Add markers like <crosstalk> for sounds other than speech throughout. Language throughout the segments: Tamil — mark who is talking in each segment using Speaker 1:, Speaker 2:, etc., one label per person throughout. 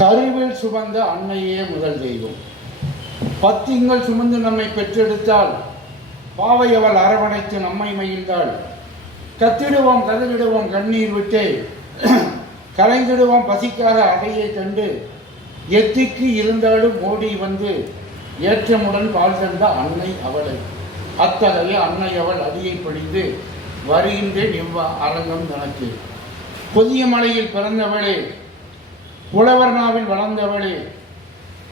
Speaker 1: கருவில் சுமந்த அன்னையே முதல் தெய்வம். பத்திங்கள் சுமந்து நம்மை பெற்றெடுத்தால் பாவை அவள் அரவணைத்து நம்மை மகிழ்ந்தாள். கத்திடுவோம் கதறிடுவோம் கண்ணீர் விட்டே கலைந்திடுவோம் பசிக்காத அதையை கண்டு எத்திக்கு இருந்தாலும் ஓடி வந்து ஏற்றமுடன் பால் தந்த அன்னை அவளை. அத்தகைய அன்னை அவள் அடியை படிந்து வருகின்றேன் இவ்வ அரங்கம் தனக்கு. புதிய மலையில் பிறந்தவளே புலவர் நாவில் வளர்ந்தவளே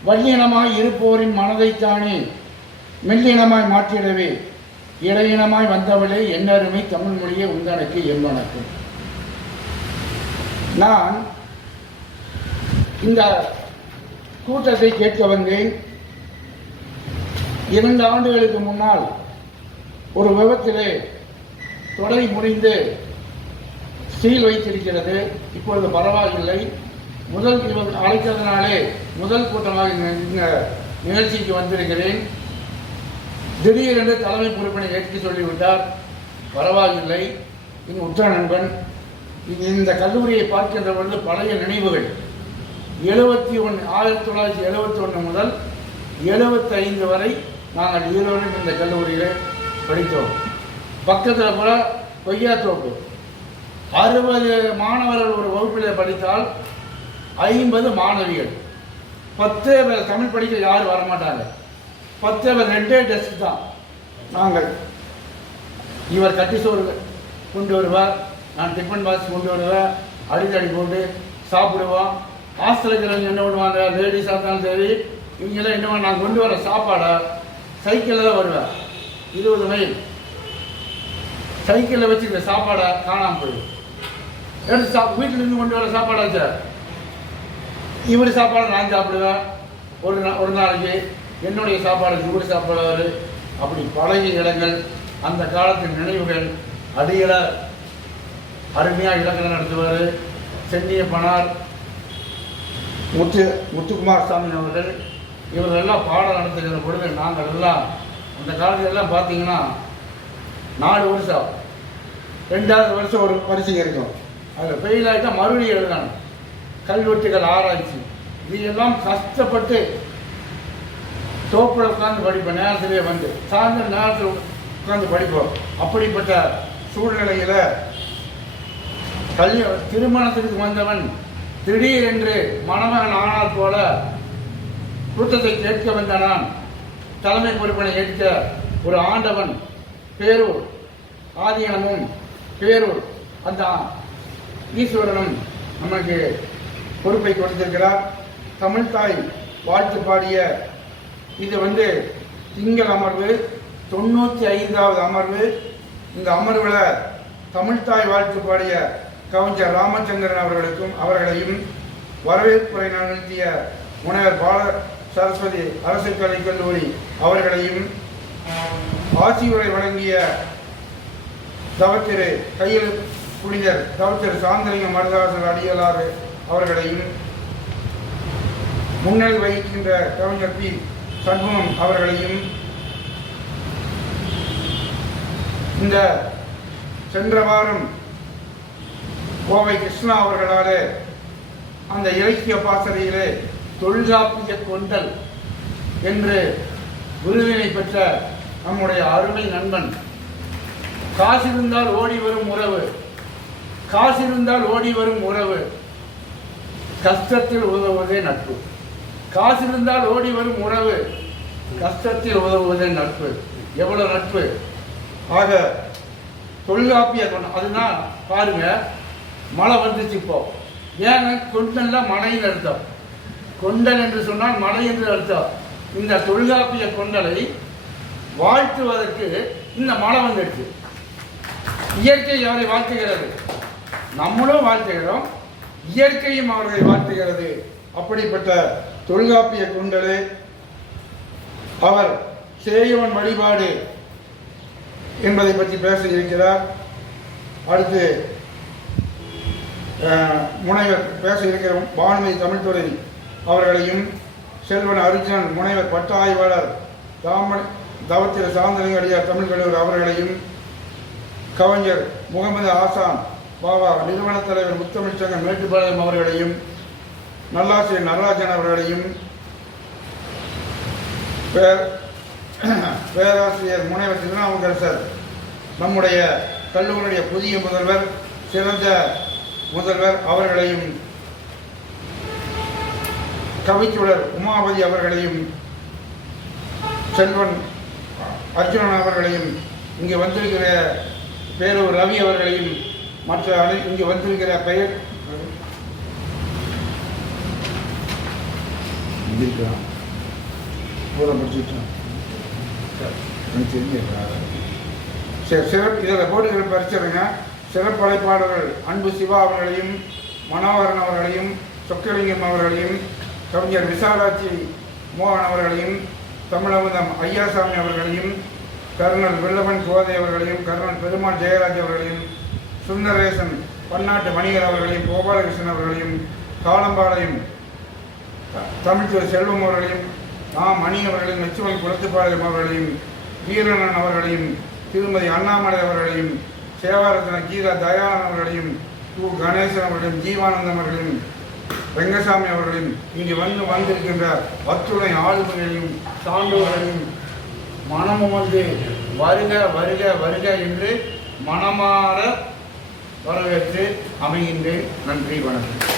Speaker 1: வல்லினமாய் இருப்போரின் மனதைத்தானே மெல்லினமாய் மாற்றிடவே இடையினமாய் வந்தவளே என்னருமை தமிழ் மொழியை உந்தனுக்கு என் வணக்கம். நான் இந்த கூட்டத்தை கேட்க வந்தேன். இரண்டு ஆண்டுகளுக்கு முன்னால் ஒரு விபத்திலே தொடை முறிந்து சீல் வைத்திருக்கிறது. இப்பொழுது பரவாயில்லை. முதல் இவர் அழைத்ததனாலே முதல் கூட்டமாக இந்த இந்த நிகழ்ச்சிக்கு வந்திருக்கிறேன். திடீரென்று தலைமை பொறுப்பினை ஏற்று சொல்லிவிட்டார். பரவாயில்லை. இது உற்ற நண்பன் இந்த கல்லூரியை பார்க்கின்ற பொழுது பழைய நினைவுகள். எழுபத்தி ஒன்று ஆயிரத்தி தொள்ளாயிரத்தி எழுபத்தி ஒன்று முதல் எழுபத்தைந்து வரை நாங்கள் ஈரோடு இந்த கல்லூரியில் படித்தோம். பக்கத்தில் கூட கொய்யாத்தோப்பு. அறுபது மாணவர்கள் ஒரு வகுப்பில் படித்தால் ஐம்பது மாணவிகள். பத்து பேர் தமிழ் படிக்க யாரும் வரமாட்டாங்க. பத்து பேர் ரெண்டே டெஸ்ட் தான். நாங்கள். இவர் கட்டி சோறு கொண்டு வருவார். நான் டிஃபன் பாக்ஸ் கொண்டு வருவேன். அடித்தடி போட்டு சாப்பிடுவோம். ஹாஸ்டலில் இருக்கிறவங்க என்ன பண்ணுவாங்க? லேடிஸாக இருந்தாலும் சரி இவங்கெல்லாம் என்ன பண்ணுவாங்க, நான் கொண்டு வர சாப்பாடை சைக்கிளில் தான் வருவேன். இருபது மைல் சைக்கிளில் வச்சுக்கிற சாப்பாடை காணாமல் போயிடும். எடுத்து சா வீட்டிலேருந்து கொண்டு வர சாப்பாடாச்சா இவர் சாப்பாடு நான் சாப்பிடுவேன். ஒரு நா ஒரு நாளைக்கு என்னுடைய சாப்பாடு இவர் சாப்பிடுவார். அப்படி பழைய இடங்கள் அந்த காலத்தின் நினைவுகள் அடியில அருமையாக இலக்கணம் நடத்துவார். சென்னிய பனார் முத்து முத்துக்குமார் சாமி அவர்கள் இவர்களெல்லாம் பாடம் நடத்துகிற பொழுது நாங்கள் எல்லாம் அந்த காலத்திலெல்லாம் பார்த்தீங்கன்னா நாலு வருஷம் ரெண்டாவது வருஷம் ஒரு பரிசு இருக்கும் அதில் ஃபெயில் ஆகிட்டால் மறுபடியும் எழுதணும். கல்வெட்டுகள் ஆராய்ச்சி. இதெல்லாம் கஷ்டப்பட்டு தோப்பில் உட்காந்து படிப்போம் நேரத்திலே வந்து. சாயந்தரம் நேரத்தில் உட்காந்து படிப்போம். அப்படிப்பட்ட சூழ்நிலையில் கல்ய திருமணத்திற்கு வந்தவன் திடீரென்று மணமகன் ஆனால் போல கூட்டத்தை கேட்க வந்த நான். தலைமை பொறுப்பினை ஏற்க ஒரு ஆண்டவன் பேரூர் ஆதீனமும் பேரூர் அந்த ஈஸ்வரனும் நமக்கு பொறுப்பை கொடுத்திருக்கிறார். தமிழ்தாய் வாழ்த்து பாடிய இது வந்து திங்கள் அமர்வு தொண்ணூற்றி ஐந்தாவது அமர்வு. இந்த அமர்வில் தமிழ்தாய் வாழ்த்து பாடிய கவிஞர் ராமச்சந்திரன் அவர்களுக்கும் அவர்களையும் வரவேற்புரை நிகழ்த்திய முனைவர் பால சரஸ்வதி அரசு கலைக் கல்லூரி அவர்களையும் ஆசியுரை வழங்கிய தவத்திரு கையில் புனிதர் தவத்திரு சாந்தலிங்க மருதாசர் அடிகளாறு அவர்களையும் முன்னிலை வகிக்கின்ற கவிஞர் பி. சண்முகம் அவர்களையும் இந்த சென்ற வாரம் கோவை கிருஷ்ணா அவர்களாலே அந்த இலக்கிய பாசறையிலே தொல்காப்பிய கொண்டல் என்று விருதினை பெற்ற நம்முடைய அருமை நண்பன். காசிருந்தால் ஓடி வரும் உறவு. காசிருந்தால் ஓடி வரும் உறவு. கஷ்டத்தில் உதவுவதே நட்பு. காசு இருந்தால் ஓடி வரும் உறவு. கஷ்டத்தில் உதவுவதே நட்பு. எவ்வளவு நட்பு? ஆக தொல்காப்பிய கொண்ட அதுதான் பாருங்க மழை வந்துச்சு இப்போ. ஏன்னா கொண்டல்ல மழைன்னு அர்த்தம். கொண்டல் என்று சொன்னால் மழை என்று அர்த்தம். இந்த தொல்காப்பிய கொண்டலை வாழ்த்துவதற்கு இந்த மழை வந்துடுச்சு. இயற்கை அவரை வாழ்த்துகிறது. நம்மளும் வாழ்த்துகிறோம். இயற்கையும் அவர்களை வாழ்த்துகிறது. அப்படிப்பட்ட தொல்காப்பிய குண்டலே அவர் சேயவன் வழிபாடு என்பதை பற்றி பேச இருக்கிறார். அடுத்து முனைவர் பேச இருக்கிற வானொலி தமிழ்துறை அவர்களையும் செல்வன் அர்ஜுனன் முனைவர் பட்ட ஆய்வாளர் தாமன் தவத்திர சாந்தலிங்கடியார் தமிழ் கல்லூரி அவர்களையும் கவிஞர் முகமது ஆசான் பாபா நிறுவன தலைவர் முத்தமிழ்ச்சங்க மேட்டுப்பாளையம் அவர்களையும் நல்லாசிரியர் நடராஜன் அவர்களையும் பேர் <clears throat> பேராசிரியர் முனைவர் திருநாவுக்கரசர் நம்முடைய கல்லூரியுடைய புதிய முதல்வர் சிறந்த முதல்வர் அவர்களையும் கவிச்சுடர் உமாபதி அவர்களையும் செல்வன் அர்ஜுனன் அவர்களையும் இங்கே வந்திருக்கிற பேரூர் ரவி அவர்களையும் மற்ற அனை இங்கே வந்திருக்கிற பெயர். பூரா எனக்கு தெரிஞ்சிருக்காங்க சரி சிறப்பு இதில் போட்டுக்கிற பரிசுங்க சிறப்பு அழைப்பாளர்கள் அன்பு சிவா அவர்களையும் மனோகரன் அவர்களையும் சொக்கலிங்கம் அவர்களையும் கவிஞர் விசாலாட்சி மோகன் அவர்களையும் தமிழமுதம் ஐயாசாமி அவர்களையும் கர்னல் வெள்ளவன் கோதை அவர்களையும் கர்னல் பெருமாள் ஜெயராஜ் அவர்களையும் சுந்தரேசன் பன்னாட்டு வணிகர் அவர்களையும் கோபாலகிருஷ்ணன் அவர்களையும் காலம்பாளையம் தமிழ்த்துறை செல்வம் அவர்களையும் ஆ மணி அவர்களையும் நச்சுவல் குளத்துப்பாளையம் அவர்களையும் வீரனன் அவர்களையும் திருமதி அண்ணாமலை அவர்களையும் சேவாரத்ன கீதா தயானன் அவர்களையும் கு கணேசன் அவர்களையும் ஜீவானந்தம் அவர்களையும் வெங்கசாமி அவர்களையும் இங்கு வந்து வந்திருக்கின்ற பத்துணை ஆளுமைகளையும் சான்றோர்களையும் மனமும் வந்து வருக வருக வருக என்று மனமாற வரவேற்று அமைகின்றேன். நன்றி வணக்கம்.